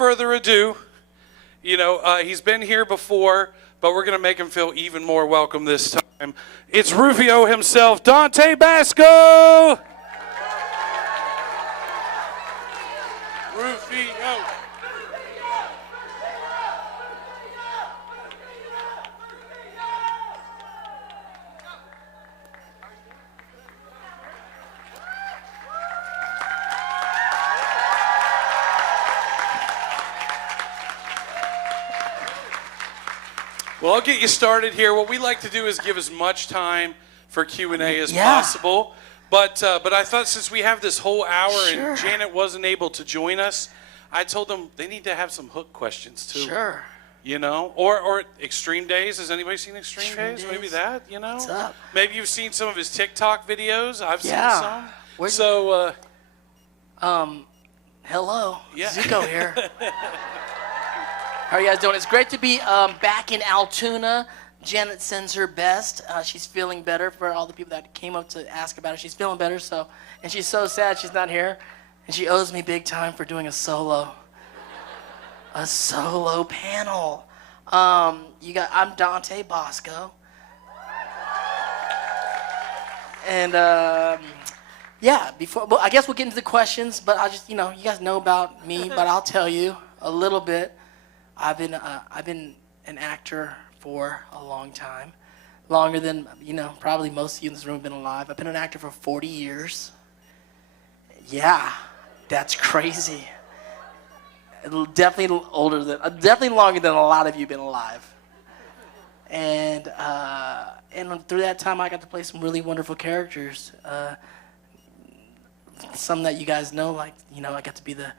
further ado, he's been here before, but we're going to make him feel even more welcome this time. It's Rufio himself, Dante Basco! Rufio! Well, I'll get you started here. What we like to do is give as much time for Q&A as possible. But I thought since we have this whole hour and Janet wasn't able to join us, I told them they need to have some hook questions too. Sure. Or Extreme Days. Has anybody seen Extreme Days? Maybe that, What's up? Maybe you've seen some of his TikTok videos. I've seen some. Hello. Yeah. Zuko here. How are you guys doing? It's great to be back in Altoona. Janet sends her best. She's feeling better. For all the people that came up to ask about her, she's feeling better. And she's so sad she's not here. And she owes me big time for doing a solo panel. I'm Dante Basco. And I guess we'll get into the questions. But I just, you guys know about me, but I'll tell you a little bit. I've been an actor for a long time, longer than probably most of you in this room have been alive. I've been an actor for 40 years. Yeah, that's crazy. Definitely longer than a lot of you have been alive. And through that time, I got to play some really wonderful characters. Some that you guys know, I got to be the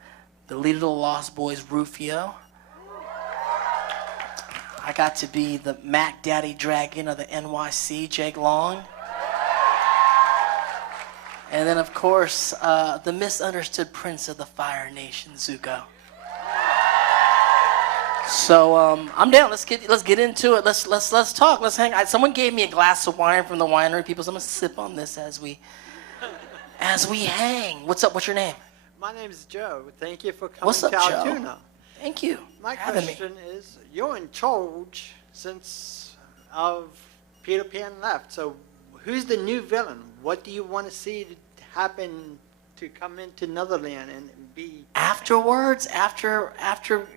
leader of the Lost Boys, Rufio. I got to be the Mac Daddy Dragon of the NYC, Jake Long. And then, of course, the misunderstood Prince of the Fire Nation, Zuko. So I'm down. Let's get into it. Let's talk. Let's hang. Someone gave me a glass of wine from the winery, people. So I'm gonna sip on this as we hang. What's up? What's your name? My name is Joe. Thank you for coming What's up, to Altoona. Joe? Thank you. My question is, you're in charge since of Peter Pan left. So who's the new villain? What do you want to see to happen to come into Netherland and be... Afterwards, after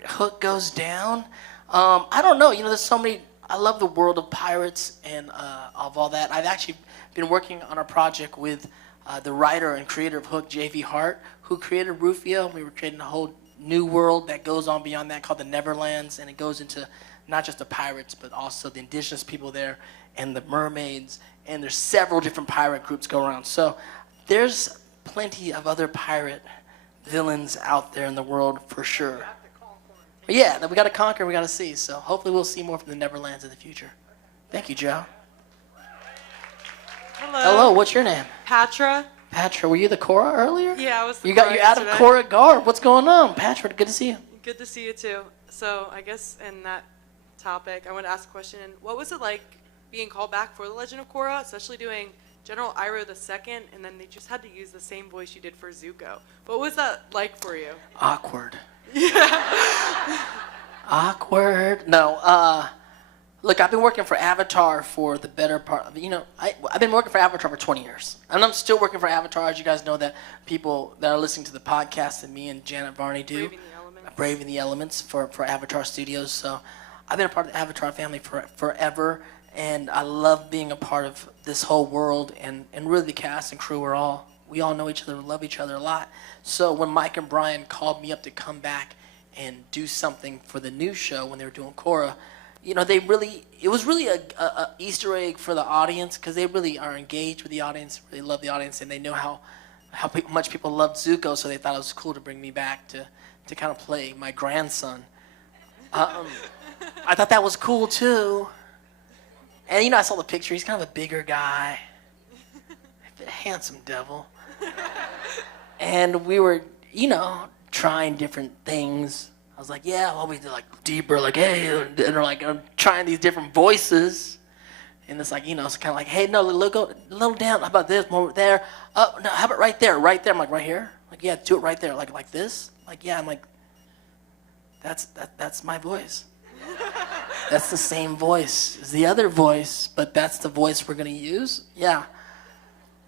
Hook goes down, I don't know. There's so many... I love the world of pirates and of all that. I've actually been working on a project with the writer and creator of Hook, J.V. Hart, who created Rufio. We were creating a whole new world that goes on beyond that called the Neverlands, and it goes into not just the pirates but also the indigenous people there and the mermaids, and there's several different pirate groups go around. So there's plenty of other pirate villains out there in the world for sure. But yeah, that we got to conquer, we got to see. So hopefully we'll see more from the Neverlands in the future. Thank you, Joe. Hello, what's your name? Patra. Patra, were you the Cora earlier? Yeah, I was the You're Cora out of Cora garb. What's going on? Patra, good to see you. Good to see you too. So I guess in that topic, I want to ask a question. What was it like being called back for The Legend of Korra, especially doing General Iroh II, and then they just had to use the same voice you did for Zuko? What was that like for you? Awkward. Yeah. Awkward. No, look, I've been working for Avatar for the better part of, I've been working for Avatar for 20 years. And I'm still working for Avatar. As you guys know, that people that are listening to the podcast that me and Janet Varney do. Braving the Elements for Avatar Studios. So I've been a part of the Avatar family forever. And I love being a part of this whole world. And really the cast and crew, we all know each other, love each other a lot. So when Mike and Brian called me up to come back and do something for the new show when they were doing Korra, it was really a Easter egg for the audience, because they really are engaged with the audience, really love the audience, and they know how much people loved Zuko, so they thought it was cool to bring me back to kind of play my grandson. I thought that was cool too. And I saw the picture, he's kind of a bigger guy, a handsome devil. And we were, trying different things. I was like, yeah, well, we did deeper, hey, and they're I'm trying these different voices. And it's it's kind of hey, no, look a little down. How about this? More there. Oh, no, how about right there? Right there. I'm like, right here? Yeah, do it right there. Like this? Yeah, I'm like, That's my voice. That's the same voice as the other voice, but that's the voice we're gonna use? Yeah.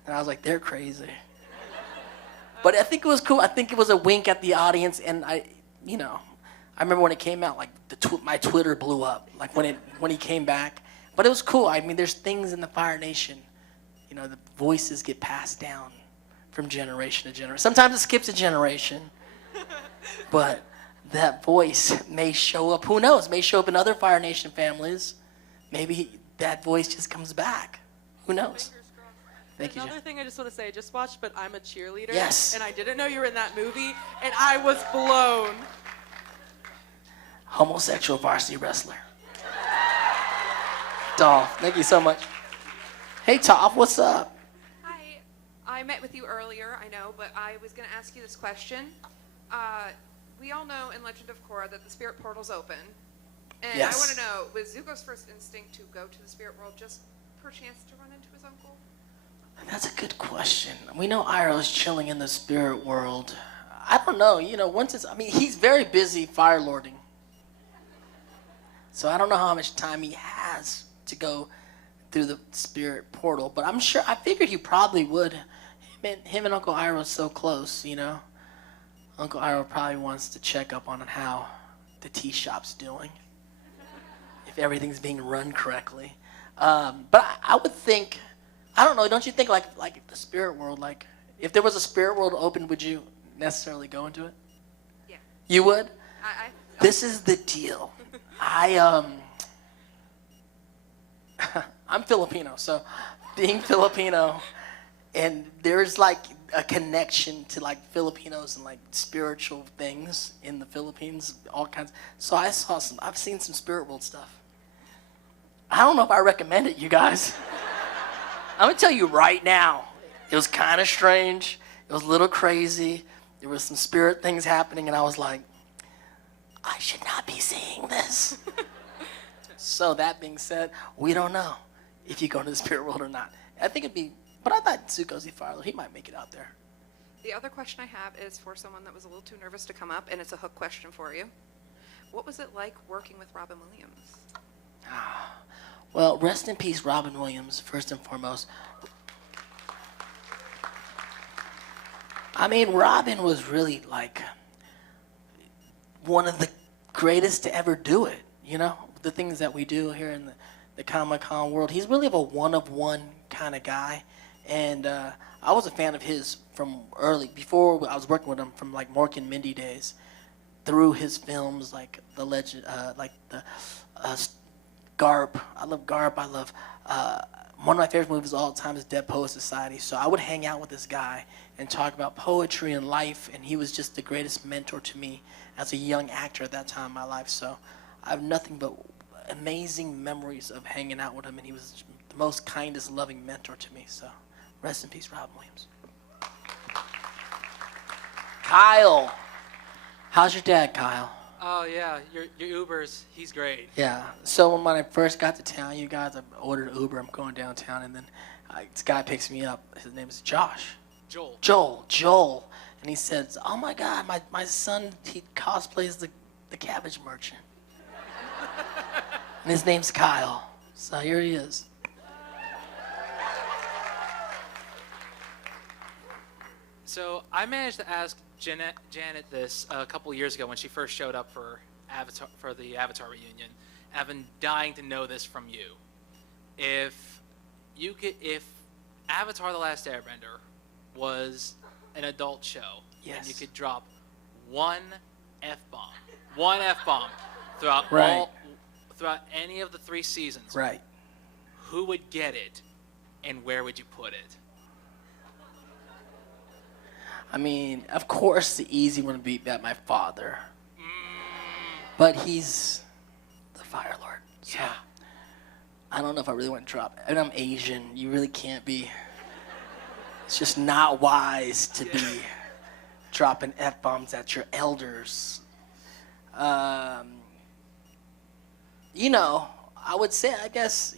And I was like, they're crazy. But I think it was cool. I think it was a wink at the audience, and I remember when it came out, like my Twitter blew up, like when he came back. But it was cool. I mean, there's things in the Fire Nation, the voices get passed down from generation to generation. Sometimes it skips a generation, but that voice may show up. Who knows? May show up in other Fire Nation families. Maybe that voice just comes back. Who knows? Thank you, Another Jen. thing I just want to say, I just watched But I'm a Cheerleader. Yes. And I didn't know you were in that movie, and I was blown. Homosexual varsity wrestler. Dolph, thank you so much. Hey, Toph, what's up? Hi, I met with you earlier, I know, but I was going to ask you this question. We all know in Legend of Korra that the spirit portal's open. And Yes. I want to know, was Zuko's first instinct to go to the spirit world just perchance to run into his uncle? That's a good question. We know Iroh's chilling in the spirit world. I don't know, he's very busy fire lording. So I don't know how much time he has to go through the spirit portal, but I figured he probably would. Him and Uncle Iroh are so close, Uncle Iroh probably wants to check up on how the tea shop's doing, if everything's being run correctly. But I would think, I don't know, don't you think like the spirit world, like if there was a spirit world open, would you necessarily go into it? Yeah. You would? I This is the deal. I'm Filipino, so being Filipino, and there's like a connection to like Filipinos and like spiritual things in the Philippines, all kinds. So I've seen some spirit world stuff. I don't know if I recommend it, you guys. I'm gonna tell you right now, it was kind of strange. It was a little crazy. There was some spirit things happening, and I was like, I should not be seeing this. So that being said, we don't know if you go to the spirit world or not. I think it'd be, but I thought Zuko's the Fire Lord. He might make it out there. The other question I have is for someone that was a little too nervous to come up, and it's a hook question for you. What was it like working with Robin Williams? Well, rest in peace, Robin Williams, first and foremost. I mean, Robin was really like one of the greatest to ever do it, the things that we do here in the Comic-Con world. He's really a one-of-one kind of guy, and I was a fan of his from before I was working with him, from like Mork and Mindy days, through his films like the Legend, Garp. I love Garp. I love one of my favorite movies of all time is Dead Poet Society. So I would hang out with this guy and talk about poetry and life, and he was just the greatest mentor to me as a young actor at that time in my life. So I have nothing but amazing memories of hanging out with him, and he was the most kindest, loving mentor to me. So rest in peace, Robin Williams. Kyle. How's your dad, Kyle? Oh yeah, your Uber's, he's great. Yeah. So when I first got to town, you guys, I ordered an Uber. I'm going downtown, and then this guy picks me up. His name is Josh. Joel. And he says, "Oh my God, my son, he cosplays the cabbage merchant." And his name's Kyle. So here he is. So I managed to ask Janet this a couple years ago when she first showed up for the Avatar reunion. I've been dying to know this from you. If Avatar: The Last Airbender was an adult show, Yes. and you could drop one F-bomb throughout Right. throughout any of the 3 seasons, Right. who would get it, and where would you put it? I mean, of course, the easy one would be my father. But he's the Fire Lord. So Yeah. I don't know if I really want to drop it. And I'm Asian. You really can't be. It's just not wise to be dropping F-bombs at your elders. I would say, I guess,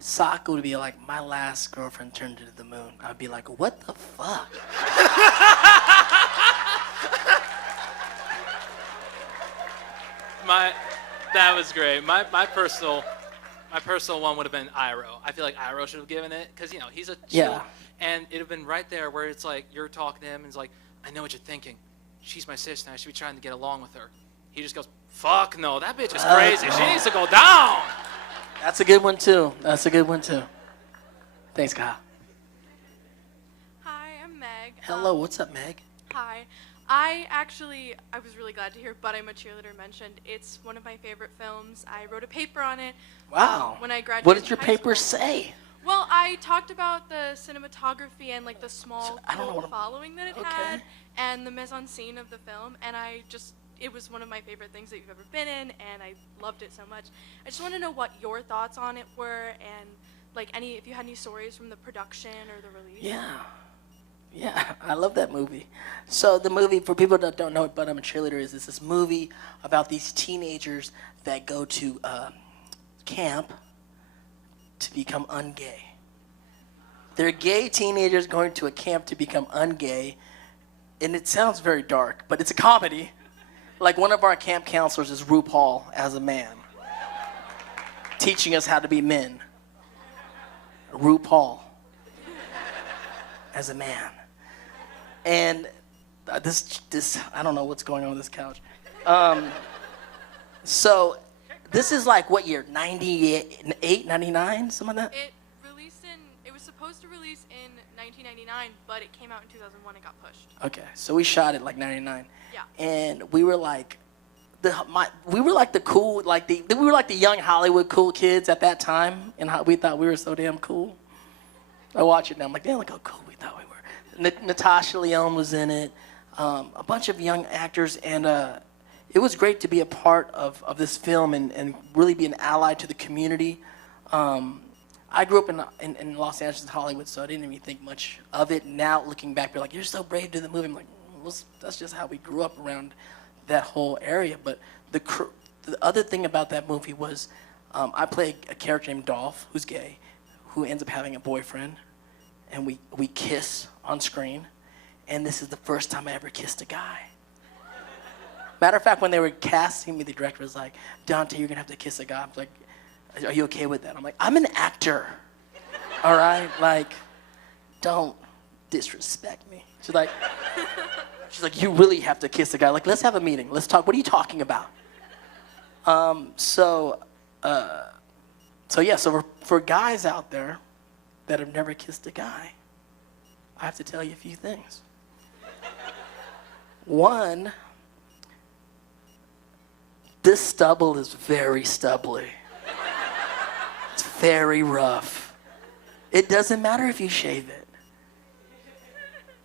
Sokka would be like, my last girlfriend turned into the moon. I'd be like, what the fuck? That was great. My personal one would have been Iroh. I feel like Iroh should have given it because he's a chill, and it'd have been right there where it's like you're talking to him and it's like, I know what you're thinking. She's my sister. I should be trying to get along with her. He just goes, fuck no, that bitch is crazy. She needs to go down. That's a good one too. Thanks, Kyle. Hi, I'm Meg. Hello, what's up, Meg? Hi. I was really glad to hear But I'm a Cheerleader mentioned. It's one of my favorite films. I wrote a paper on it. Wow. When I graduated. What did your high paper school. say? Well, I talked about the cinematography and like the small I don't know cult what following that it Okay. had, and the mise-en-scene of the film, and it was one of my favorite things that you've ever been in, and I loved it so much. I just want to know what your thoughts on it were, and like if you had any stories from the production or the release. Yeah, I love that movie. So the movie, for people that don't know what But I'm a Cheerleader is this movie about these teenagers that go to camp to become ungay. They're gay teenagers going to a camp to become ungay, and it sounds very dark, but it's a comedy. Like one of our camp counselors is RuPaul as a man, teaching us how to be men. RuPaul as a man. And this I don't know what's going on with this couch. So this is like what year? 98, 99, something like that? It was supposed to release in 1999, but it came out in 2001 and got pushed. Okay, so we shot it like 99. Yeah. And we were like the young Hollywood cool kids at that time, and we thought we were so damn cool. I watch it now, I'm like, damn, look how cool we thought we were. Natasha Lyonne was in it, a bunch of young actors, and it was great to be a part of this film and really be an ally to the community. I grew up in Los Angeles and Hollywood, so I didn't even think much of it. Now, looking back, they're like, you're so brave to the movie. I'm like, well, that's just how we grew up around that whole area. But the other thing about that movie was I play a character named Dolph, who's gay, who ends up having a boyfriend, and we kiss on screen, and this is the first time I ever kissed a guy. Matter of fact, when they were casting me, the director was like, Dante, you're gonna have to kiss a guy. I'm like, are you okay with that? I'm like, I'm an actor, all right? Like, don't disrespect me. She's like, you really have to kiss a guy. Like, let's have a meeting. Let's talk. What are you talking about? So for guys out there that have never kissed a guy, I have to tell you a few things. One, this stubble is very stubbly. It's very rough. It doesn't matter if you shave it.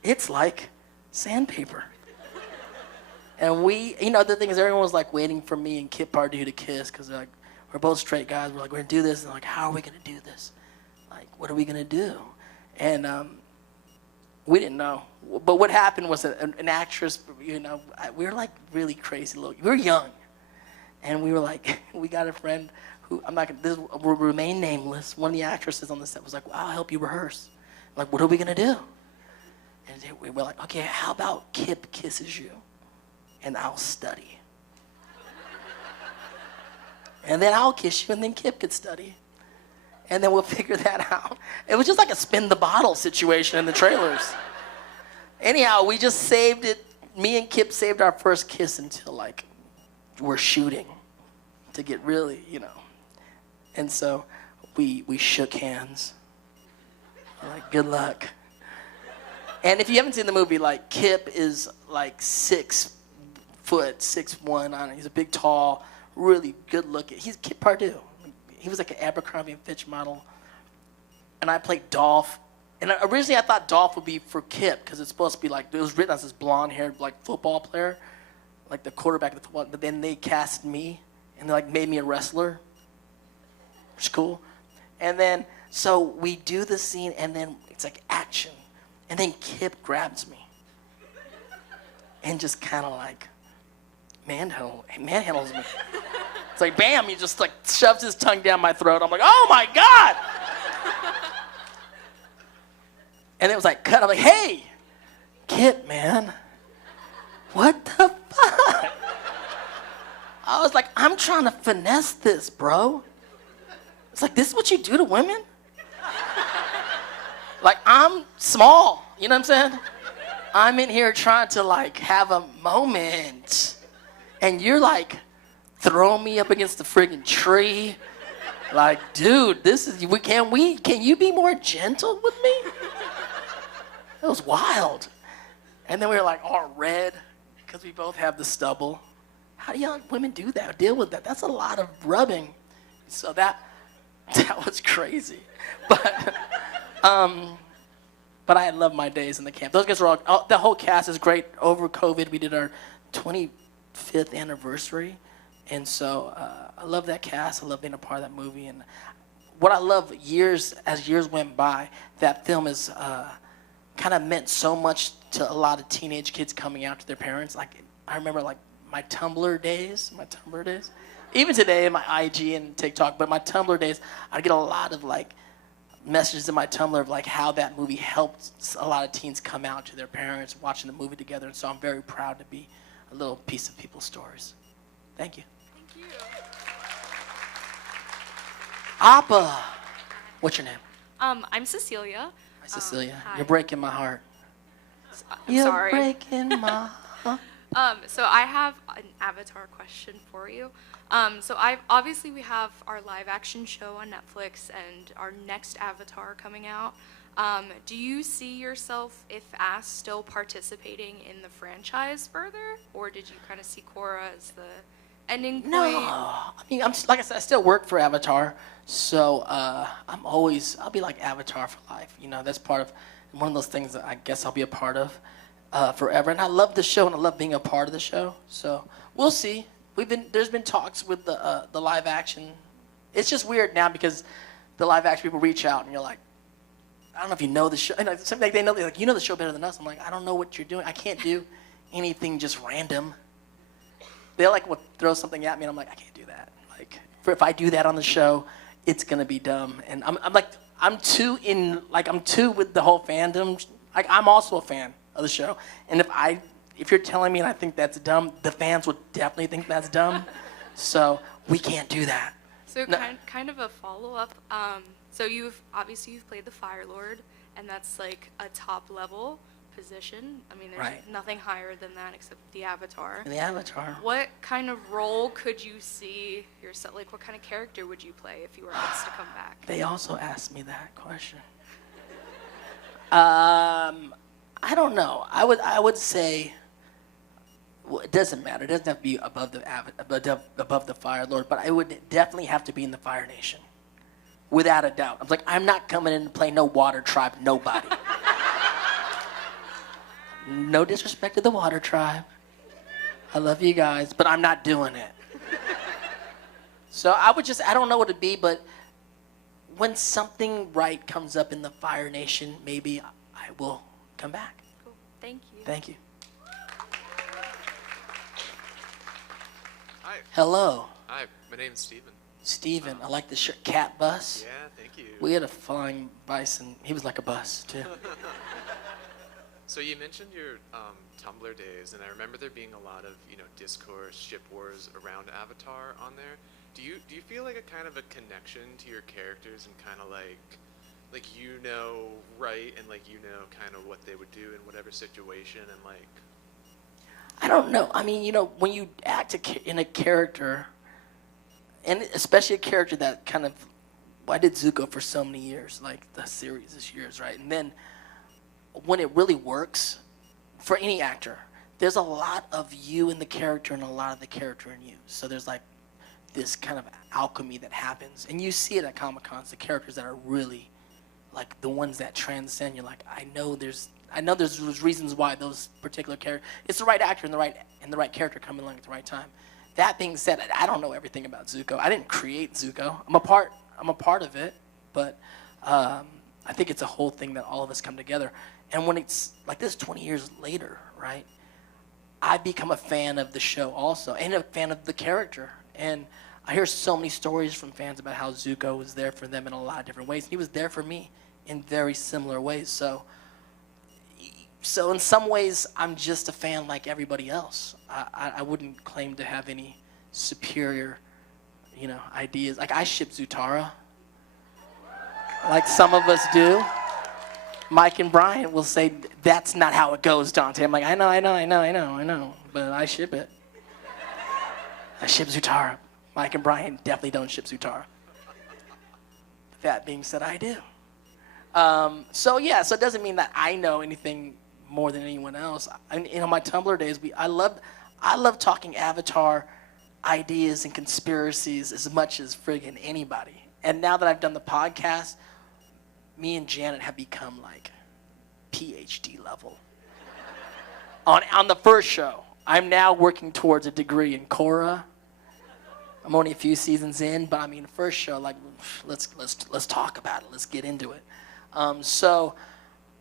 It's like sandpaper. And the thing is, everyone was like waiting for me and Kip Pardue to kiss because they're like, we're both straight guys. We're like, we're gonna do this. And they're like, how are we gonna do this? Like, what are we gonna do? And we didn't know. But what happened was that an actress, we were like really crazy little. We were young, and we were like, we got a friend who this will remain nameless. One of the actresses on the set was like, well, I'll help you rehearse. I'm like, what are we gonna do? And we were like, okay, how about Kip kisses you, and I'll study. And then I'll kiss you, and then Kip could study. And then we'll figure that out. It was just like a spin the bottle situation in the trailers. Anyhow, we just saved it. Me and Kip saved our first kiss until like we're shooting to get really, And so we shook hands. We're like, good luck. And if you haven't seen the movie, like Kip is like 6 foot, 6'1". I don't know, he's a big, tall, really good looking. He's Kip Pardue. He was like an Abercrombie & Fitch model. And I played Dolph. And originally I thought Dolph would be for Kip because it's supposed to be like, it was written as this blonde-haired like football player, like the quarterback of the football. But then they cast me and they like made me a wrestler, which is cool. And then, so we do the scene and then it's like action. And then Kip grabs me and just kind of like manhandles me. It's like, bam, he just like shoves his tongue down my throat. I'm like, oh my God. And it was like, cut. I'm like, hey, Kip, man, what the fuck? I was like, I'm trying to finesse this, bro. It's like, this is what you do to women? Like, I'm small, you know what I'm saying? I'm in here trying to like have a moment, and you're like throwing me up against the friggin' tree. Like, dude, this is, can you be more gentle with me? It was wild. And then we were like all red because we both have the stubble. How do young women do that, deal with that? That's a lot of rubbing. So that was crazy. But I love my days in the camp. Those guys were all, the whole cast is great. Over COVID, we did our 25th anniversary. And so I love that cast. I love being a part of that movie. And what I love as years went by, that film is kind of meant so much to a lot of teenage kids coming out to their parents. Like, I remember like my Tumblr days. Even today, my IG and TikTok, but my Tumblr days, I get a lot of like messages in my Tumblr of like how that movie helped a lot of teens come out to their parents watching the movie together. And so I'm very proud to be a little piece of people's stories. Thank you. Thank you. Appa. What's your name? I'm Cecilia. Hi, Cecilia. Hi. You're breaking my heart. I'm You're sorry. breaking my heart. So I have an Avatar question for you. Obviously we have our live action show on Netflix and our next Avatar coming out. Do you see yourself, if asked, still participating in the franchise further, or did you kind of see Korra as the ending point? No, I mean, like I said, I still work for Avatar, so I'll be like Avatar for life. You know, that's part of one of those things that I guess I'll be a part of forever. And I love the show, and I love being a part of the show. So we'll see. There's been talks with the live action. It's just weird now because the live action people reach out, and you're like, I don't know if you know the show. And something like they know, they're like, you know the show better than us. I'm like, I don't know what you're doing. I can't do anything just random. They like will throw something at me, and I'm like, I can't do that. Like, if I do that on the show, it's gonna be dumb. And I'm too with the whole fandom. Like, I'm also a fan of the show, and if you're telling me and I think that's dumb, the fans would definitely think that's dumb. So we can't do that. So No. kind of a follow-up. So you've played the Fire Lord, and that's like a top level position. I mean, there's Right. nothing higher than that except the Avatar. In the Avatar. What kind of role could you see yourself, like what kind of character would you play if you were asked to come back? They also asked me that question. I don't know. I would say, well, it doesn't matter. It doesn't have to be above the Fire Lord, but I would definitely have to be in the Fire Nation, without a doubt. I'm like, I'm not coming in to play no Water Tribe, nobody. No disrespect to the Water Tribe. I love you guys, but I'm not doing it. So I don't know what it'd be, but when something right comes up in the Fire Nation, maybe I will come back. Cool. Thank you. Thank you. Hi. Hello, Hi, my name's Steven. Steven. I like the shirt. Cat bus. Yeah, thank you. We had a flying bison. He was like a bus, too. So you mentioned your Tumblr days, and I remember there being a lot of, discourse, ship wars around Avatar on there. Do you feel like a kind of a connection to your characters and kind of like right, and kind of what they would do in whatever situation, and like? I don't know. I mean, when you act in a character, and especially a character that kind of, I did Zuko for so many years, like the series is years, right? And then when it really works for any actor, there's a lot of you in the character and a lot of the character in you. So there's like this kind of alchemy that happens, and you see it at Comic-Cons. The characters that are really like the ones that transcend. You're like, I know there's reasons why those particular characters. It's the right actor and the right character coming along at the right time. That being said, I don't know everything about Zuko. I didn't create Zuko. I'm a part of it, but I think it's a whole thing that all of us come together. And when it's like this 20 years later, right, I become a fan of the show also, and a fan of the character. And I hear so many stories from fans about how Zuko was there for them in a lot of different ways. He was there for me in very similar ways. So in some ways, I'm just a fan like everybody else. I wouldn't claim to have any superior, ideas. Like I ship Zutara, like some of us do. Mike and Brian will say, that's not how it goes, Dante. I'm like, I know, but I ship it. I ship Zutara. Mike and Brian definitely don't ship Zutara. That being said, I do. So it doesn't mean that I know anything more than anyone else. My Tumblr days, I love talking Avatar ideas and conspiracies as much as friggin' anybody. And now that I've done the podcast, me and Janet have become like PhD level. On the first show, I'm now working towards a degree in Korra. I'm only a few seasons in, but first show, like, let's talk about it. Let's get into it. So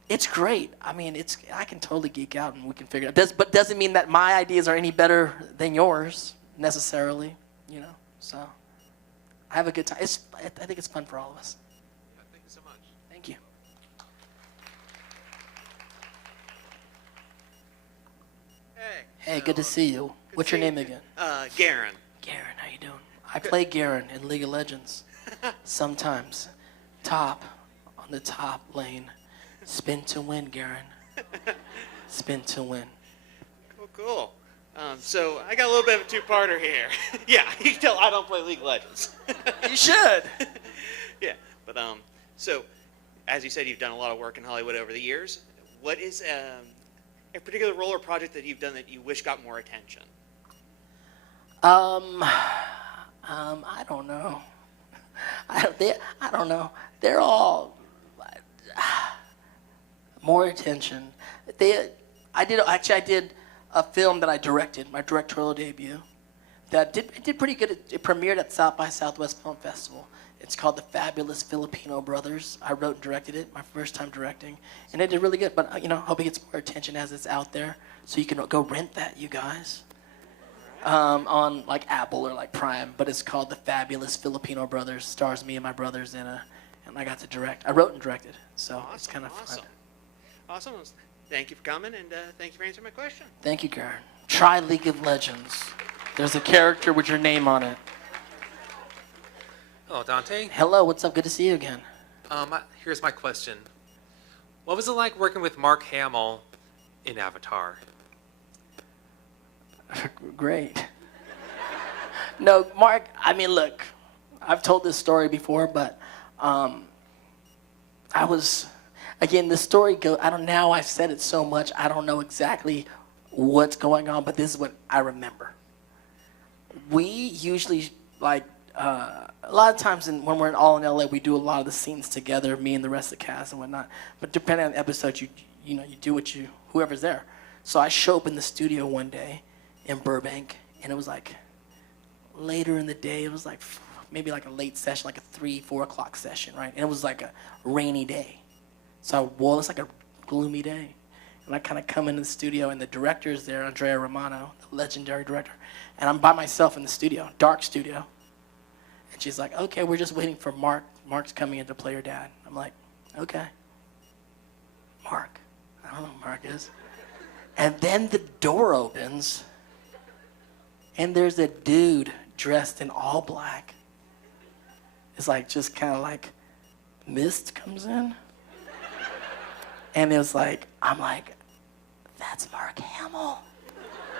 it's great. I can totally geek out and we can figure it out. But doesn't mean that my ideas are any better than yours necessarily, So I have a good time. I think it's fun for all of us. Yeah, thank you so much. Thank you. Hey, good to see you. What's your name again? Garen. Garen, how you doing? I play Garen in League of Legends. Sometimes. On the top lane. Spin to win, Garen. Spin to win. Cool. So I got a little bit of a two-parter here. Yeah, you can tell I don't play League of Legends. You should. Yeah, but so as you said, you've done a lot of work in Hollywood over the years. What is a particular role or project that you've done that you wish got more attention? I don't know. I don't know. They're all more attention. I did a film that I directed, my directorial debut, that did pretty good. It premiered at South by Southwest Film Festival. It's called The Fabulous Filipino Brothers. I wrote and directed it, my first time directing, and it did really good. But hope it gets more attention as it's out there, so you can go rent that, you guys, on like Apple or like Prime. But it's called The Fabulous Filipino Brothers. Stars me and my brothers and I got to direct. I wrote and directed, so it's kind of fun. Awesome. Thank you for coming, and thank you for answering my question. Thank you, Garen. Try League of Legends. There's a character with your name on it. Hello, Dante. Hello, what's up? Good to see you again. Here's my question. What was it like working with Mark Hamill in Avatar? Great. No, Mark, look, I've told this story before, but this story now I've said it so much, I don't know exactly what's going on, but this is what I remember. We usually, a lot of times when we're all in LA, we do a lot of the scenes together, me and the rest of the cast and whatnot. But depending on the episode, you do whoever's there. So I show up in the studio one day in Burbank, and it was like later in the day. It was like maybe like a late session, like a 3-4 o'clock session, right? And it was like a rainy day. So it's like a gloomy day. And I kind of come into the studio, and the director's there, Andrea Romano, the legendary director. And I'm by myself in the studio, dark studio. And she's like, okay, we're just waiting for Mark. Mark's coming in to play your dad. I'm like, okay. Mark. I don't know who Mark is. And then the door opens, and there's a dude dressed in all black. It's like just kind of like mist comes in. And it was like, I'm like, that's Mark Hamill.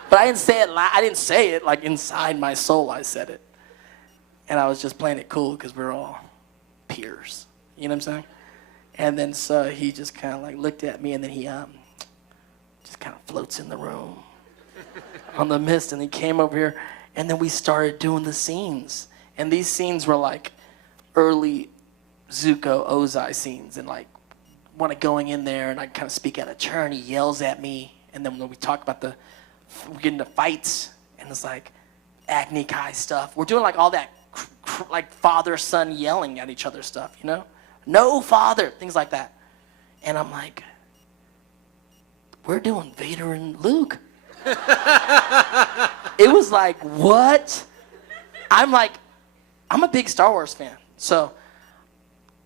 But I didn't say it I didn't say it like inside my soul. I said it. And I was just playing it cool because we're all peers. You know what I'm saying? And then so he just kind of like looked at me, and then he just kind of floats in the room on the mist, and he came over here, and then we started doing the scenes. And these scenes were like early Zuko Ozai scenes, and like going in there, and I kind of speak out of turn. He yells at me, and then when we talk about we get into fights, and it's like Agni Kai stuff. We're doing like all that like father-son yelling at each other stuff, No father, things like that. And I'm like, we're doing Vader and Luke. It was like, what? I'm a big Star Wars fan. So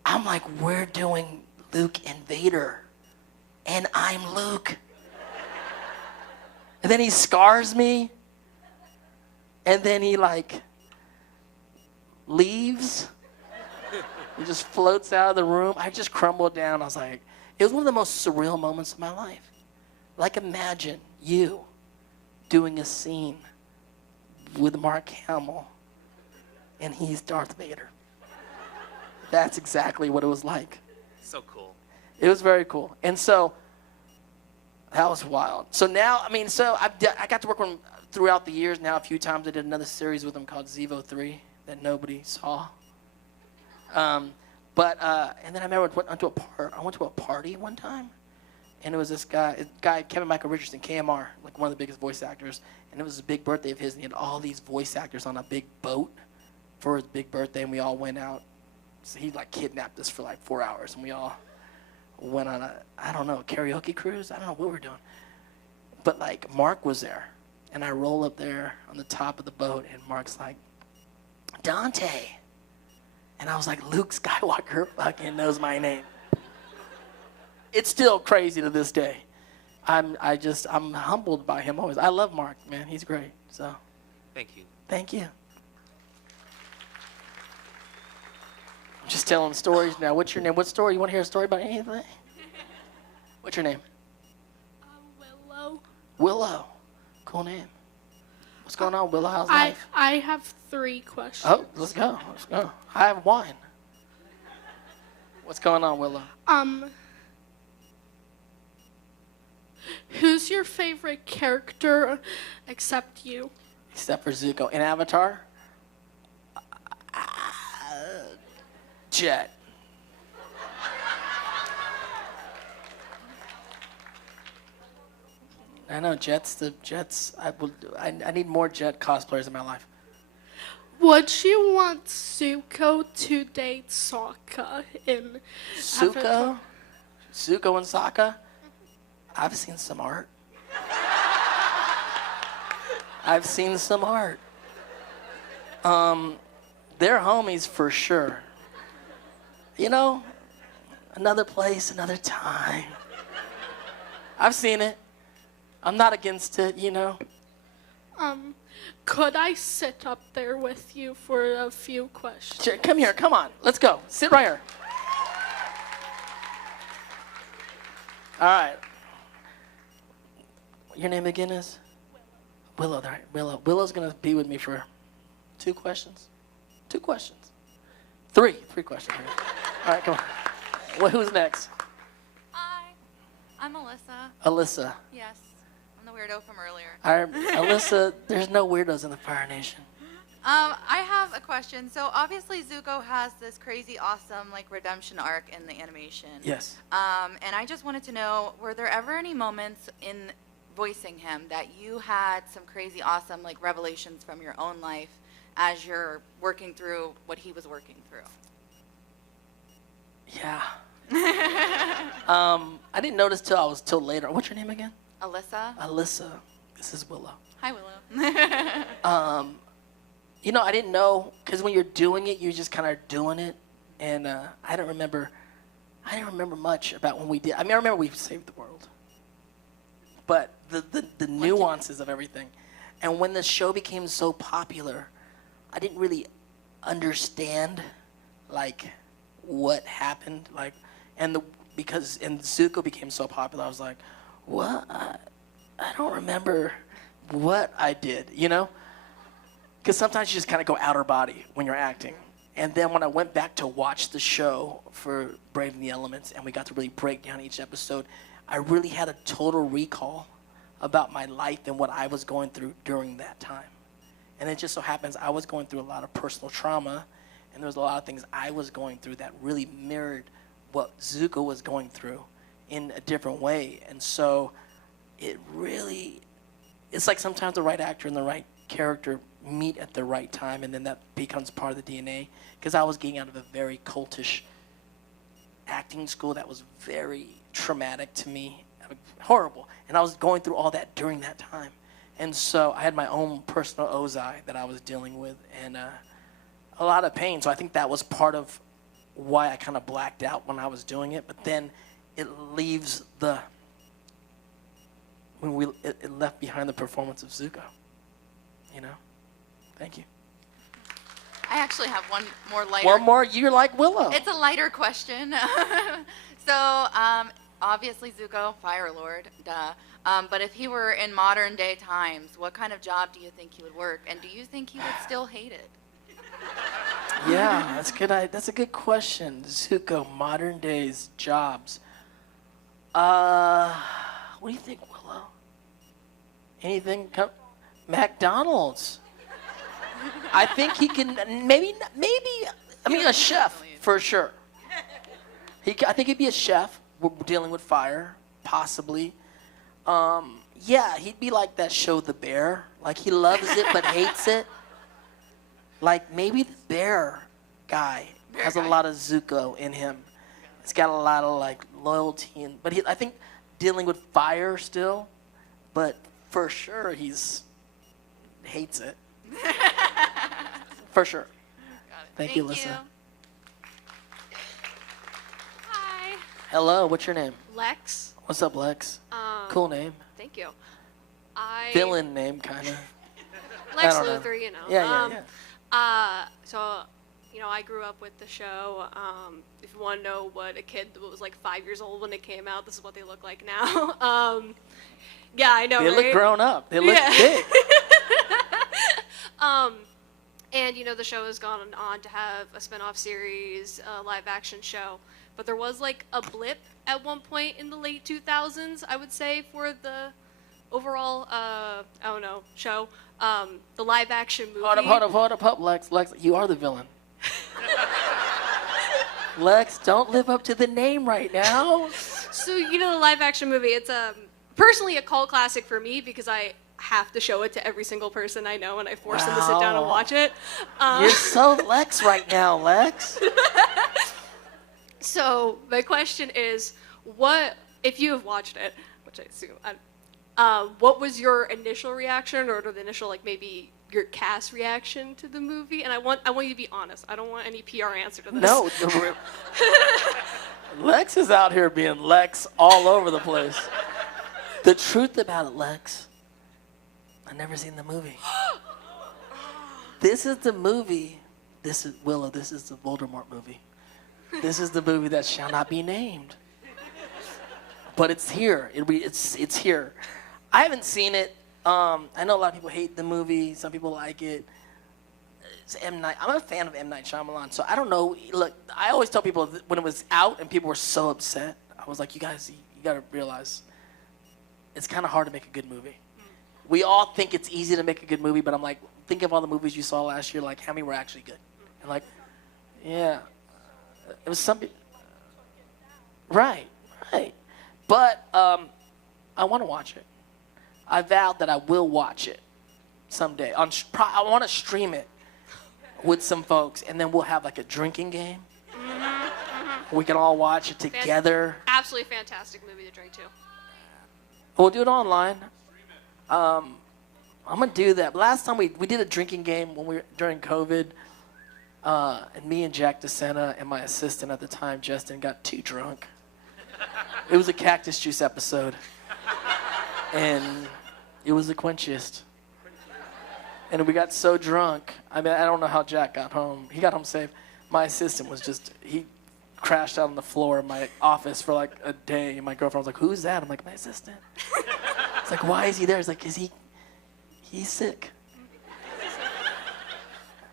I'm like, we're doing Luke and Vader. And I'm Luke. And then he scars me. And then he like leaves. He just floats out of the room. I just crumbled down. I was like, it was one of the most surreal moments of my life. Like imagine you doing a scene with Mark Hamill and he's Darth Vader. That's exactly what it was like. So cool. It was very cool. And so that was wild. So now, I mean, so I got to work with him throughout the years now a few times. I did another series with him called Zevo 3 that nobody saw. And then I remember I went to a party one time, and it was this guy, Kevin Michael Richardson, KMR, like one of the biggest voice actors, and it was a big birthday of his, and he had all these voice actors on a big boat for his big birthday, and we all went out. So he like kidnapped us for like 4 hours, and we all went on a, I don't know, karaoke cruise? I don't know what we were doing. But like Mark was there, and I roll up there on the top of the boat, and Mark's like, Dante. And I was like, Luke Skywalker fucking knows my name. It's still crazy to this day. I'm humbled by him always. I love Mark, man. He's great. So Thank you. thank you. I'm just telling stories now. What's your name? What story? You want to hear a story about anything? What's your name? Willow. Willow. Cool name. What's going on, Willow? How's life? I have 3 questions. Oh, let's go. Let's go. I have 1. What's going on, Willow? Who's your favorite character except you? Except for Zuko. In Avatar? Jet. I know Jets. I need more Jet cosplayers in my life. Would you want Zuko to date Sokka in Avatar? Zuko and Sokka? I've seen some art. I've seen some art. They're homies for sure. You know, another place, another time. I've seen it. I'm not against it, you know. Could I sit up there with you for a few questions? Sure, come here, come on. Let's go. Sit right here. All right. Your name again is? Willow. All right, Willow. Willow's going to be with me for 2 questions. 2 questions. 3 questions. All right, come on. Well, who's next? Hi, I'm Alyssa. Alyssa. Yes, I'm the weirdo from earlier. Alyssa, there's no weirdos in the Fire Nation. I have a question. So obviously Zuko has this crazy, awesome, like redemption arc in the animation. Yes. And I just wanted to know, were there ever any moments in voicing him that you had some crazy, awesome, like revelations from your own life as you're working through what he was working through? Yeah. I didn't notice till later. What's your name again? Alyssa. Alyssa. This is Willow. Hi, Willow. You know, I didn't know, because when you're doing it, you're just kind of doing it. And I didn't remember much about when we did. I mean, I remember we saved the world. But the nuances of everything. And when the show became so popular, I didn't really understand, like, what happened. Like, because Zuko became so popular, I was like, what? I don't remember what I did, you know? Because sometimes you just kind of go outer body when you're acting. And then when I went back to watch the show for Braving the Elements, and we got to really break down each episode, I really had a total recall about my life and what I was going through during that time. And it just so happens I was going through a lot of personal trauma, and there was a lot of things I was going through that really mirrored what Zuko was going through in a different way. And so it's like sometimes the right actor and the right character meet at the right time, and then that becomes part of the DNA. Because I was getting out of a very cultish acting school that was very traumatic to me, horrible. And I was going through all that during that time. And so I had my own personal ozai that I was dealing with, and a lot of pain. So I think that was part of why I kind of blacked out when I was doing it. But then it leaves it left behind the performance of Zuko, you know? Thank you. I actually have one more lighter. One more. You're like Willow. It's a lighter question. So, obviously Zuko, Fire Lord, duh. But if he were in modern day times, what kind of job do you think he would work? And do you think he would still hate it? Yeah, that's good. That's a good question. Zuko, modern days jobs. What do you think, Willow? Anything? McDonald's. I think he can. Maybe. I mean, a chef for sure. I think he'd be a chef. We're dealing with fire, possibly. Yeah, he'd be like that show, The Bear. Like he loves it but hates it. Like maybe the bear guy has a lot of Zuko in him. He's got a lot of like loyalty, but I think dealing with fire still. But for sure, hates it. For sure. Thank you, Alyssa. Hi. Hello, what's your name? Lex. What's up, Lex? Cool name. Thank you. Villain name, kind of. Lex I don't know. Luthor, you know. Yeah. So, I grew up with the show. If you want to know what a kid that was like 5 years old when it came out, this is what they look like now. Yeah, I know. They look right? grown up. They look big. And the show has gone on to have a spin-off series, a live-action show. But there was like a blip at one point in the late 2000s, I would say, for the overall, show. The live-action movie. Hold up, Lex. Lex, you are the villain. Lex, don't live up to the name right now. So, the live-action movie, it's personally a cult classic for me because I have to show it to every single person I know and I force them to sit down and watch it. You're so Lex right now, Lex. So my question is, if you have watched it, which I assume, what was your initial reaction or the initial, maybe your cast reaction to the movie? And I want you to be honest. I don't want any PR answer to this. No. Lex is out here being Lex all over the place. The truth about it, Lex, I've never seen the movie. This is the movie. This is Willow. This is the Voldemort movie. This is the movie that shall not be named. But it's here. It's here. I haven't seen it. I know a lot of people hate the movie. Some people like it. It's M. Night. I'm a fan of M. Night Shyamalan. So I don't know. Look, I always tell people that when it was out and people were so upset, I was like, you guys, you got to realize it's kind of hard to make a good movie. We all think it's easy to make a good movie, but I'm like, think of all the movies you saw last year, like how many were actually good? And like, yeah, it was some. Right. But I want to watch it. I vowed that I will watch it someday. I want to stream it with some folks, and then we'll have like a drinking game. We can all watch it together. Absolutely fantastic movie to drink to. We'll do it online. I'm gonna do that. Last time we did a drinking game when we were during COVID, and me and Jack DeSena and my assistant at the time, Justin, got too drunk. It was a cactus juice episode, and it was the quenchiest. And we got so drunk. I mean, I don't know how Jack got home. He got home safe. My assistant was he crashed out on the floor of my office for like a day. And my girlfriend was like, "Who's that?" I'm like, "My assistant." It's like, "Why is he there?" It's like, he's sick.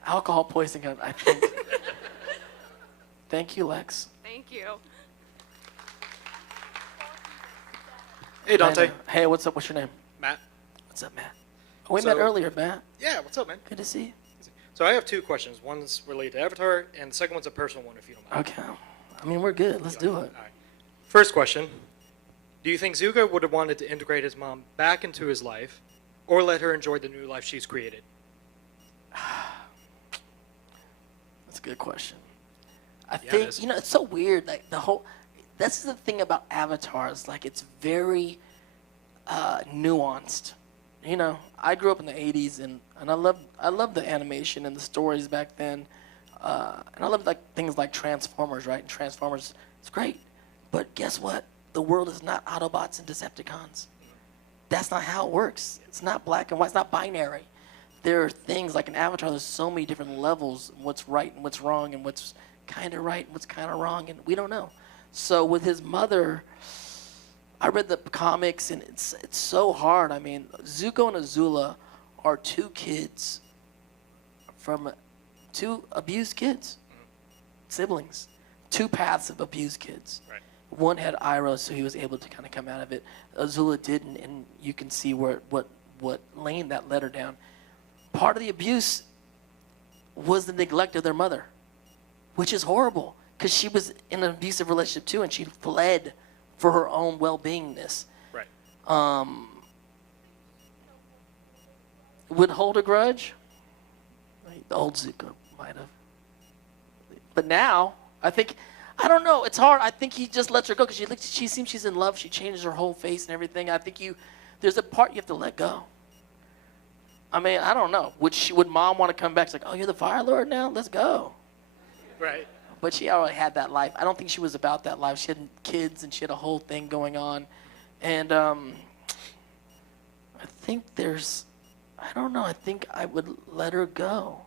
Alcohol poisoning, I think. Thank you, Lex. Thank you. Hey, Dante. Hey, what's up? What's your name? Matt. What's up, Matt? Oh, we met earlier, Matt. Yeah, what's up, man? Good to see you. So I have two questions. One's related to Avatar, and the second one's a personal one, if you don't mind. Okay. I mean, we're good. Let's do it. All right. First question. Do you think Zuko would have wanted to integrate his mom back into his life, or let her enjoy the new life she's created? That's a good question. I think, it's so weird. Like, that's the thing about Avatar. Is like, it's very nuanced. I grew up in the 80s, and I loved the animation and the stories back then. And I loved things like Transformers, right? And Transformers, it's great. But guess what? The world is not Autobots and Decepticons. That's not how it works. It's not black and white. It's not binary. there are things like in Avatar. There's so many different levels. What's right and what's wrong, and what's kind of right and what's kind of wrong, and we don't know. So with his mother, I read the comics, and it's so hard. I mean, Zuko and Azula are two kids from two abused kids, siblings, two paths of abused kids. Right. One had Iroh, so he was able to kind of come out of it. Azula didn't, and you can see what lane that led her down. Part of the abuse was the neglect of their mother, which is horrible because she was in an abusive relationship too, and she fled for her own well-beingness. Right. Would hold a grudge? The old Zuko might have. But now, I think, I don't know. It's hard. I think he just lets her go because she seems she's in love. She changes her whole face and everything. I think there's a part you have to let go. I mean, I don't know. Would mom want to come back? She's like, oh, you're the Fire Lord now? Let's go. Right. But she already had that life. I don't think she was about that life. She had kids and she had a whole thing going on. And I think I don't know. I think I would let her go.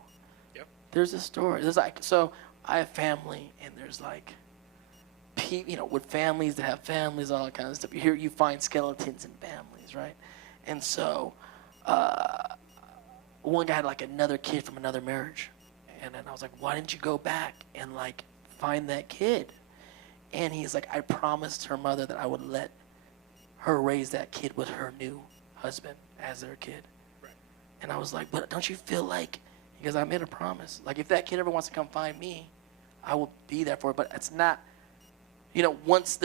Yep. There's a story. So I have family, and there's with families that have families, all that kind of stuff. You find skeletons in families, right? And so one guy had another kid from another marriage. And then I was like, why didn't you go back and find that kid? And he's like, I promised her mother that I would let her raise that kid with her new husband as their kid. Right. And I was like, but don't you feel because I made a promise. If that kid ever wants to come find me, I will be there for it. But it's not, once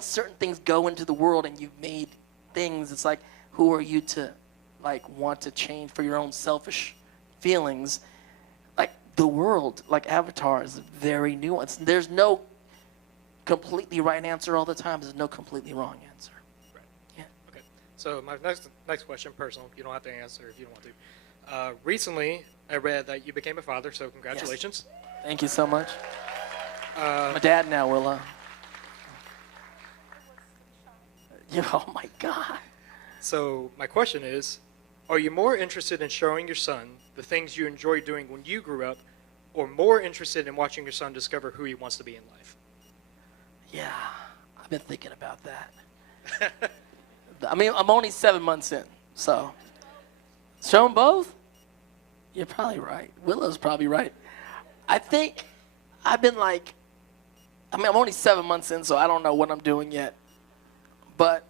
certain things go into the world and you've made things, it's like, who are you to want to change for your own selfish feelings? The world, Avatar, is very nuanced. There's no completely right answer all the time. There's no completely wrong answer. Right. Yeah. Okay. So my next question, personal. You don't have to answer if you don't want to. Recently, I read that you became a father, so congratulations. Yes. Thank you so much. I'm a dad now, Willa. Oh my God. So my question is, are you more interested in showing your son the things you enjoyed doing when you grew up, or more interested in watching your son discover who he wants to be in life? Yeah, I've been thinking about that. I mean, I'm only 7 months in, so show them both? You're probably right. Willow's probably right. I think I've been I'm only 7 months in, so I don't know what I'm doing yet. But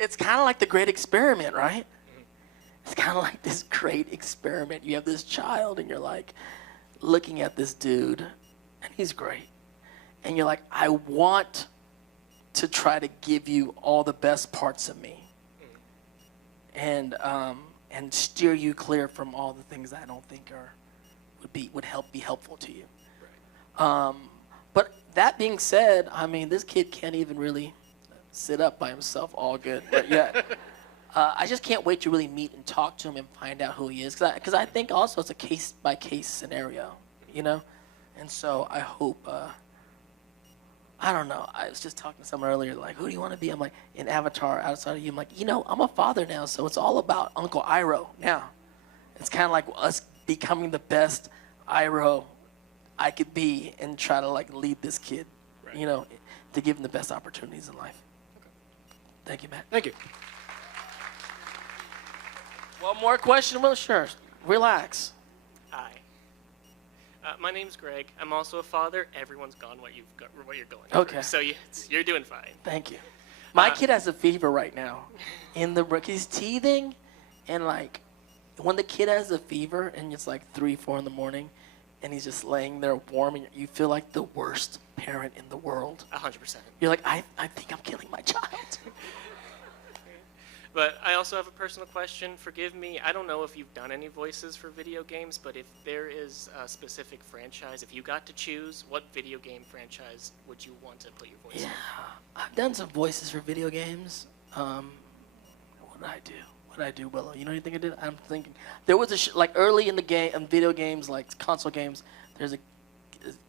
it's kind of like the great experiment, right? It's kind of like this great experiment. You have this child, and you're looking at this dude, and he's great. And you're like, I want to try to give you all the best parts of me, and steer you clear from all the things I don't think would be helpful to you. Right. But that being said, I mean, this kid can't even really sit up by himself all good. But yeah. I just can't wait to really meet and talk to him and find out who he is. Because I think also it's a case-by-case scenario, And so I hope, I don't know. I was just talking to someone earlier, who do you want to be? I'm like, in Avatar, outside of you. I'm like, I'm a father now, so it's all about Uncle Iroh now. It's kind of like us becoming the best Iroh I could be and try to, lead this kid, Right. To give him the best opportunities in life. Okay. Thank you, Matt. Thank you. One more question? Well, sure. Relax. Hi. My name's Greg. I'm also a father. Everyone's gone what you're going through. Okay. So you're doing fine. Thank you. My kid has a fever right now. He's teething, and when the kid has a fever and it's 3, 4 in the morning, and he's just laying there warm, and you feel like the worst parent in the world. 100%. You're like, I think I'm killing my child. But I also have a personal question. Forgive me, I don't know if you've done any voices for video games, but if there is a specific franchise, if you got to choose, what video game franchise would you want to put your voice in? Yeah, I've done some voices for video games. What did I do, Willow? You know anything I did? I'm thinking. There was early in the game, in video games, console games, there's a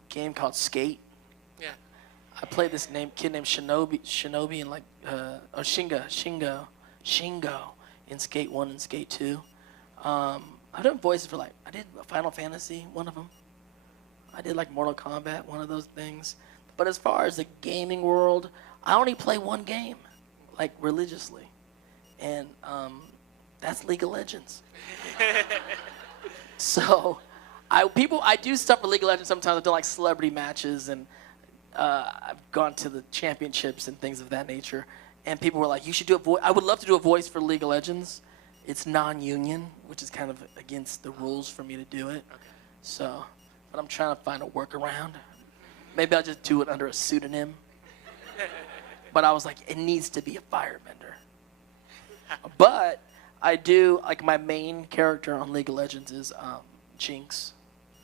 game called Skate. Yeah. I played this kid named Shinobi and Shingo in Skate 1 and Skate 2. I I've done voices for like, I did Final Fantasy, one of them. I did like Mortal Kombat, one of those things. But as far as the gaming world, I only play one game, like religiously. And that's League of Legends. So I do stuff for League of Legends sometimes. I've done like celebrity matches, and I've gone to the championships and things of that nature. And people were like, you should do a voice. I would love to do a voice for League of Legends. It's non-union, which is kind of against the rules for me to do it. Okay. So, but I'm trying to find a workaround. Maybe I'll just do it under a pseudonym. But I was like, it needs to be a firebender. But I do, like, my main character on League of Legends is Jinx.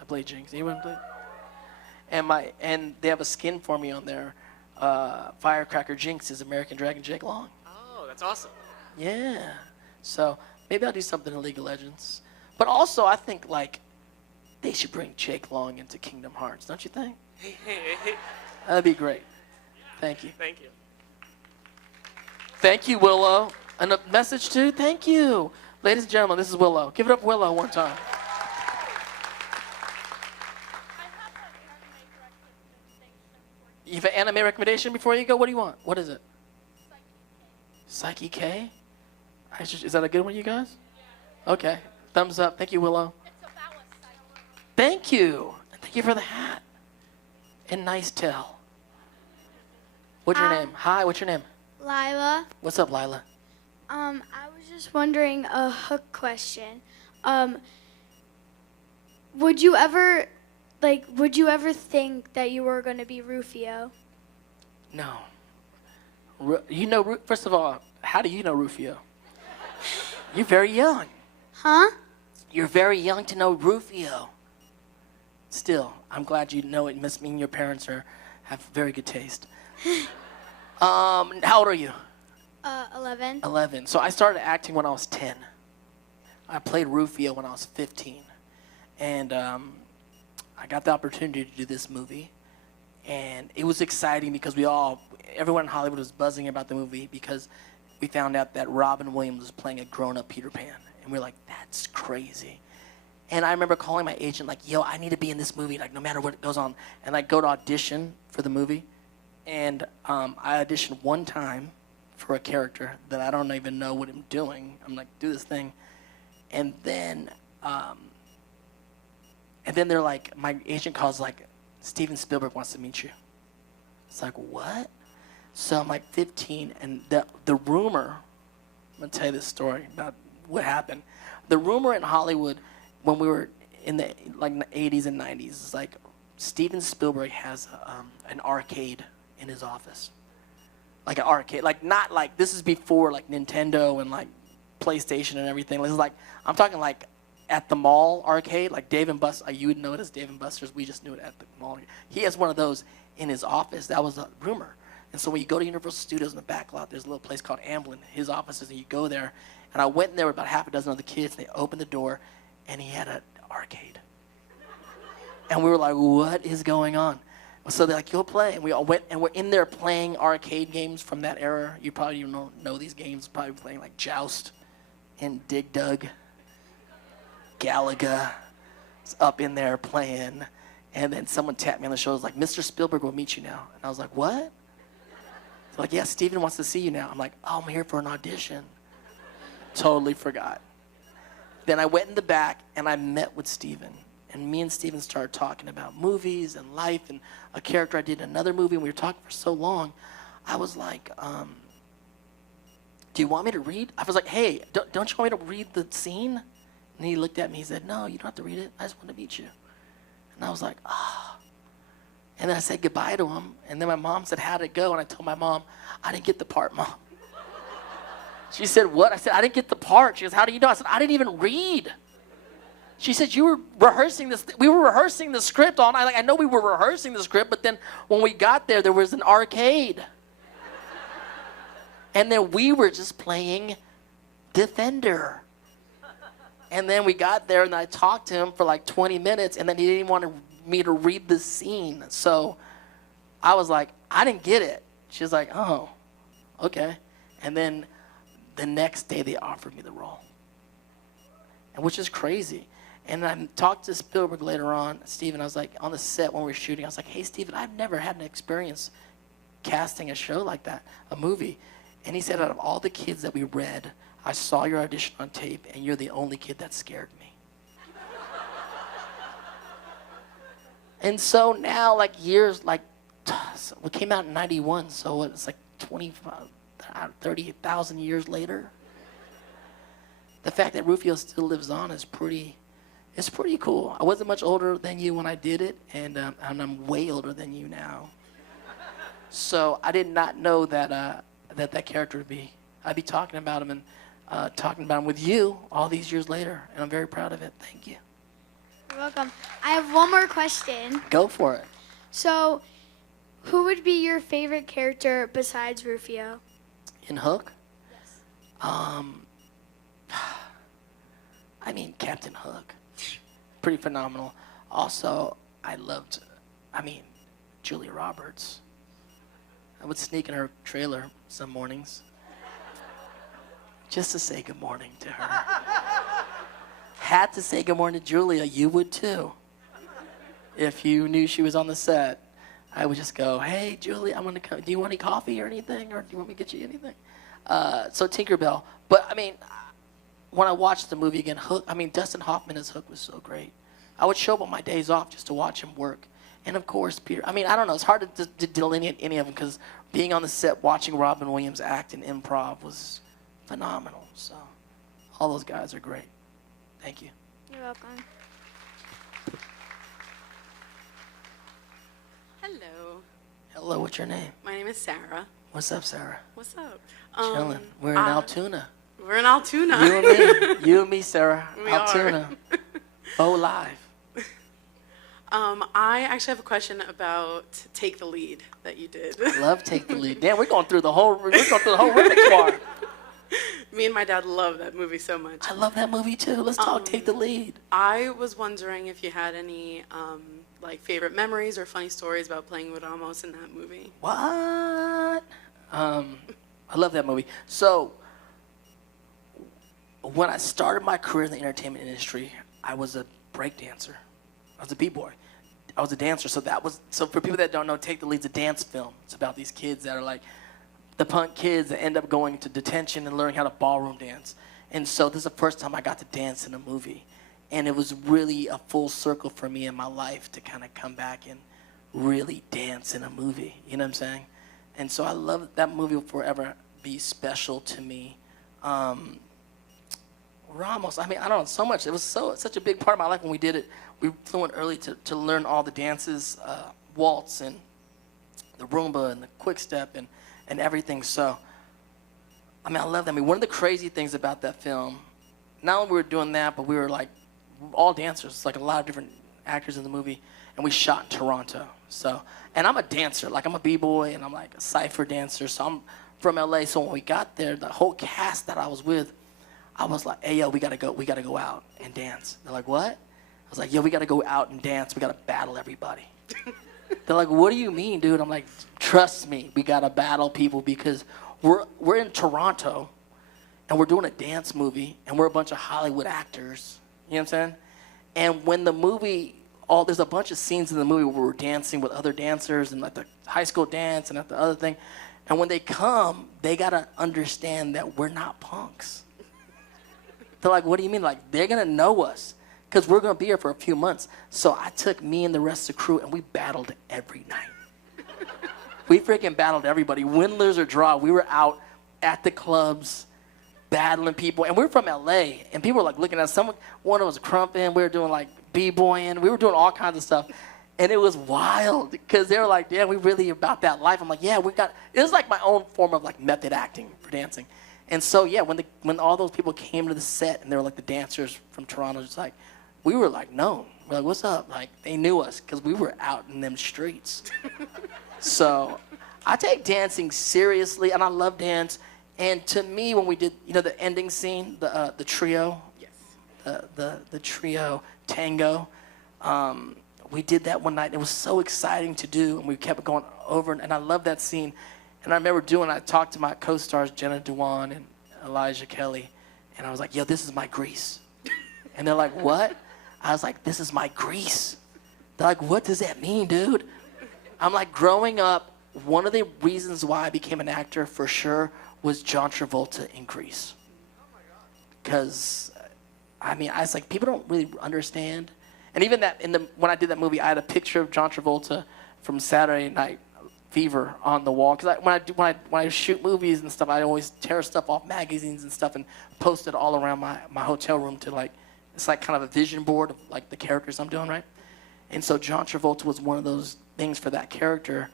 I play Jinx. Anyone play? And they have a skin for me on there. Firecracker Jinx is American Dragon Jake Long. Oh, that's awesome. Yeah. So maybe I'll do something in League of Legends. But also, I think, like, they should bring Jake Long into Kingdom Hearts, don't you think? That'd be great. Thank you. Thank you. Thank you, Willow. And a message too? Thank you. Ladies and gentlemen, this is Willow. Give it up, Willow, one time. You have an anime recommendation before you go? What do you want? What is it? Psyche K? Is that a good one, you guys? Okay. Thumbs up. Thank you, Willow. Thank you. Thank you for the hat. And nice tail. What's your name? Hi, what's your name? Lila. What's up, Lila? I was just wondering a hook question. Would you ever think that you were going to be Rufio? No. First of all, how do you know Rufio? You're very young. Huh? You're very young to know Rufio. Still, I'm glad you know it. Must mean your parents have very good taste. How old are you? 11. 11. So I started acting when I was 10. I played Rufio when I was 15. And I got the opportunity to do this movie. And it was exciting because everyone in Hollywood was buzzing about the movie because we found out that Robin Williams was playing a grown-up Peter Pan. And we were like, that's crazy. And I remember calling my agent like, yo, I need to be in this movie, like no matter what goes on. And I go to audition for the movie. And I auditioned one time for a character that I don't even know what I'm doing. I'm like, do this thing. And then they're like, my agent calls like, Steven Spielberg wants to meet you. It's like, what? So I'm like 15, and the rumor, I'm going to tell you this story about what happened. The rumor in Hollywood when we were in the 80s and 90s is like, Steven Spielberg has an arcade in his office. Like an arcade. Like, not like, this is before like Nintendo and like PlayStation and everything. This is like, I'm talking like at the mall arcade, like Dave and Buster's. You would know it as Dave and Buster's. We just knew it at the mall. He has one of those in his office. That was a rumor. And so when you go to Universal Studios in the back lot, there's a little place called Amblin, his offices, and you go there. And I went in there with about half a dozen other kids, and they opened the door, and he had an arcade. And we were like, what is going on? So they're like, go play. And we all went, and we're in there playing arcade games from that era. You probably even know these games. Probably playing like Joust and Dig Dug. Galaga was up in there playing. And then someone tapped me on the shoulder, was like, Mr. Spielberg will meet you now. And I was like, what? They're like, yeah, Steven wants to see you now. I'm like, oh, I'm here for an audition. Totally forgot. Then I went in the back, and I met with Steven. And me and Steven started talking about movies and life and a character I did in another movie, and we were talking for so long. I was like, do you want me to read? I was like, hey, don't you want me to read the scene? And he looked at me, he said, no, you don't have to read it. I just want to meet you. And I was like, ah. And then I said goodbye to him. And then my mom said, how'd it go? And I told my mom, I didn't get the part, Mom. She said, what? I said, I didn't get the part. She goes, how do you know? I said, I didn't even read. She said, you were rehearsing this. We were rehearsing the script all night. Like, I know we were rehearsing the script, but then when we got there was an arcade. And then we were just playing Defender. And then we got there, and I talked to him for like 20 minutes, and then he didn't want me to read the scene. So I was like, I didn't get it. She was like, oh, okay. And then the next day they offered me the role. and which is crazy. And I talked to Spielberg later on, Steven. I was like, on the set when we were shooting, I was like, hey, Steven, I've never had an experience casting a show like that, a movie. And he said, out of all the kids that we read, I saw your audition on tape, and you're the only kid that scared me. And so now, like years, like, so we came out in 91, so it's like 30,000 years later. The fact that Rufio still lives on is pretty cool. I wasn't much older than you when I did it, and I'm way older than you now. So I did not know that that character would be. I'd be talking about him and talking about him with you all these years later, and I'm very proud of it. Thank you. You're welcome. I have one more question. Go for it. So, who would be your favorite character besides Rufio? In Hook? Yes. I mean, Captain Hook. Pretty phenomenal. Also, I loved, Julia Roberts. I would sneak in her trailer some mornings just to say good morning to her. Had to say good morning to Julia. You would too. If you knew she was on the set, I would just go, hey, Julia, I'm going to come. Do you want any coffee or anything? Or do you want me to get you anything? So Tinkerbell. But, when I watched the movie again, Hook, Dustin Hoffman as Hook was so great. I would show up on my days off just to watch him work. And, of course, Peter. I don't know. It's hard to delineate any of them because being on the set watching Robin Williams act in improv was phenomenal. So all those guys are great. Thank you. You're welcome. Hello. Hello, what's your name? My name is Sarah. What's up, Sarah? What's up? Chilling. We're in Altoona. We're in Altoona. You and me, Sarah. We Altoona. Oh, live. I actually have a question about Take the Lead that you did. I love Take the Lead. Damn, we're going through the whole repertoire. Me and my dad love that movie so much. I love that movie too. Let's talk Take the Lead. I was wondering if you had any favorite memories or funny stories about playing with Ramos in that movie. What? I love that movie. So when I started my career in the entertainment industry, I was a break dancer. I was a b-boy. I was a dancer. So for people that don't know, Take the Lead's a dance film. It's about these kids that are like the punk kids that end up going to detention and learning how to ballroom dance. And so this is the first time I got to dance in a movie. And it was really a full circle for me in my life to kind of come back and really dance in a movie. You know what I'm saying? And so I love that movie will forever be special to me. Ramos, I don't know, so much. It was such a big part of my life when we did it. We flew in early to learn all the dances, waltz and the Roomba and the quick step and everything. So, I love that. One of the crazy things about that film, not only we were doing that, but we were like all dancers, like a lot of different actors in the movie, and we shot in Toronto. So, and I'm a dancer, like I'm a b-boy and I'm like a cipher dancer. So I'm from LA. So when we got there, the whole cast that I was with, I was like, hey, yo, we gotta go out and dance. They're like, what? I was like, yo, we gotta go out and dance. We gotta battle everybody. They're like, what do you mean, dude? I'm like, trust me, we gotta battle people because we're in Toronto and we're doing a dance movie and we're a bunch of Hollywood actors. You know what I'm saying? And when the movie, there's a bunch of scenes in the movie where we're dancing with other dancers and like the high school dance and the other thing. And when they come, they gotta understand that we're not punks. They're like, what do you mean? Like, they're going to know us because we're going to be here for a few months. So I took me and the rest of the crew, and we battled every night. We freaking battled everybody. Win, lose, or draw. We were out at the clubs battling people. And we were from L.A., and people were, like, looking at us. One of us was crumping. We were doing, like, b-boying. We were doing all kinds of stuff. And it was wild because they were like, yeah, we really about that life. I'm like, yeah, it was like my own form of, like, method acting for dancing. And so, yeah, when all those people came to the set and they were like the dancers from Toronto, it's like, we were like known. We're like, what's up? Like, they knew us because we were out in them streets. So I take dancing seriously, and I love dance. And to me, when we did, the ending scene, the trio, yes, the trio tango, we did that one night. It was so exciting to do, and we kept going over, and I love that scene. And I remember I talked to my co-stars, Jenna Dewan and Elijah Kelly, and I was like, yo, this is my Grease. And they're like, what? I was like, this is my grease. They're like, what does that mean, dude? I'm like, growing up, one of the reasons why I became an actor for sure was John Travolta in Grease. Because, I mean, I was like, people don't really understand. And even that, when I did that movie, I had a picture of John Travolta from Saturday Night Fever on the wall. Because when I shoot movies and stuff, I always tear stuff off magazines and stuff and post it all around my hotel room to like, it's like kind of a vision board of like the characters I'm doing, right? And so John Travolta was one of those things for that character.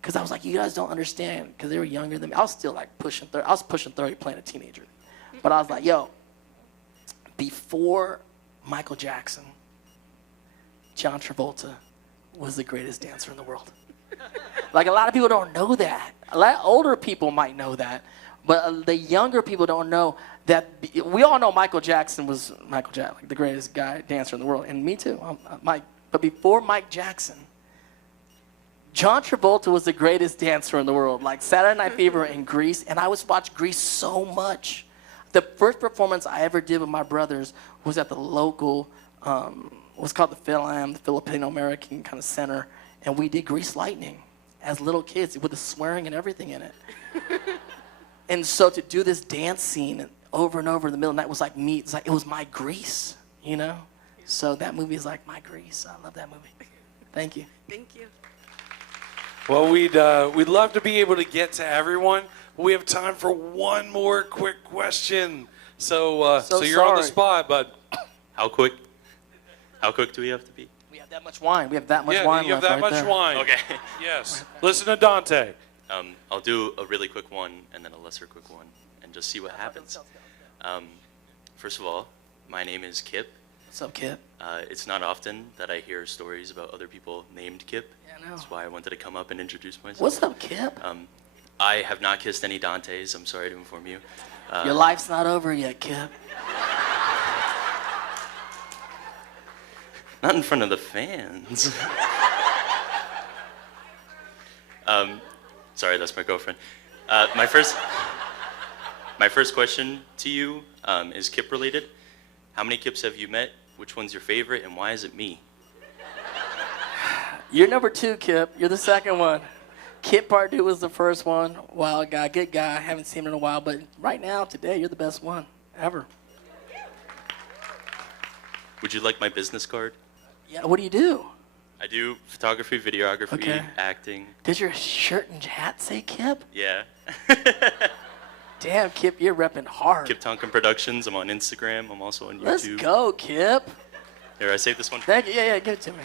Because I was like, you guys don't understand. Because they were younger than me. I was still like pushing 30. I was pushing 30 playing a teenager. But I was like, yo, before Michael Jackson, John Travolta was the greatest dancer in the world. Like, a lot of people don't know that. A lot of older people might know that. But the younger people don't know that. We all know Michael Jackson was Michael Jackson, like the greatest dancer in the world. And me too, Mike. But before Mike Jackson, John Travolta was the greatest dancer in the world. Like Saturday Night Fever and Grease. And I was watching Grease so much. The first performance I ever did with my brothers was at the local, what's called the PhilAm, the Filipino American kind of center. And we did Grease Lightning as little kids with the swearing and everything in it. And so to do this dance scene over and over in the middle of the night was like me. It's like, it was my Grease, you know? So that movie is like my Grease. I love that movie. Thank you. Thank you. Well, we'd love to be able to get to everyone. We have time for one more quick question. So you're on the spot, bud. How quick? How quick do we have to be? We have that much wine. We have that much wine you have left that right much there. wine. Okay. Yes. Listen to Dante. I'll do a really quick one and then a lesser quick one and just see what happens. First of all, my name is Kip. What's up, Kip? It's not often that I hear stories about other people named Kip. Yeah, I know. That's why I wanted to come up and introduce myself. What's up, Kip? I have not kissed any Dantes. I'm sorry to inform you. Your life's not over yet, Kip. Not in front of the fans. Sorry, that's my girlfriend. My first question to you is Kip related. How many Kips have you met? Which one's your favorite, and why is it me? You're number 2, Kip. You're the second one. Kip Pardue was the first one. Wild guy, good guy. Haven't seen him in a while, but right now, today, you're the best one ever. Would you like my business card? Yeah, what do you do? I do photography, videography, Okay. acting. Does your shirt and hat say Kip? Yeah. Damn, Kip, you're repping hard. Kip Tonkin Productions. I'm on Instagram. I'm also on YouTube. Let's go, Kip. Here, I saved this one. Thank you. Yeah, give it to me.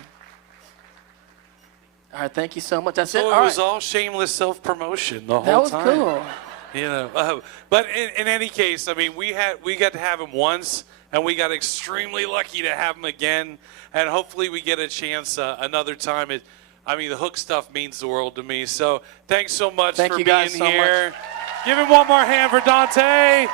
All right, thank you so much. That's it. So All it was right. all shameless self-promotion the That whole was time. cool. You know, but in any case, I mean, we got to have him once, and we got extremely lucky to have him again, and hopefully we get a chance another time. The Hook stuff means the world to me. So thanks so much Thank for you being guys so here. Give him one more hand for Dante.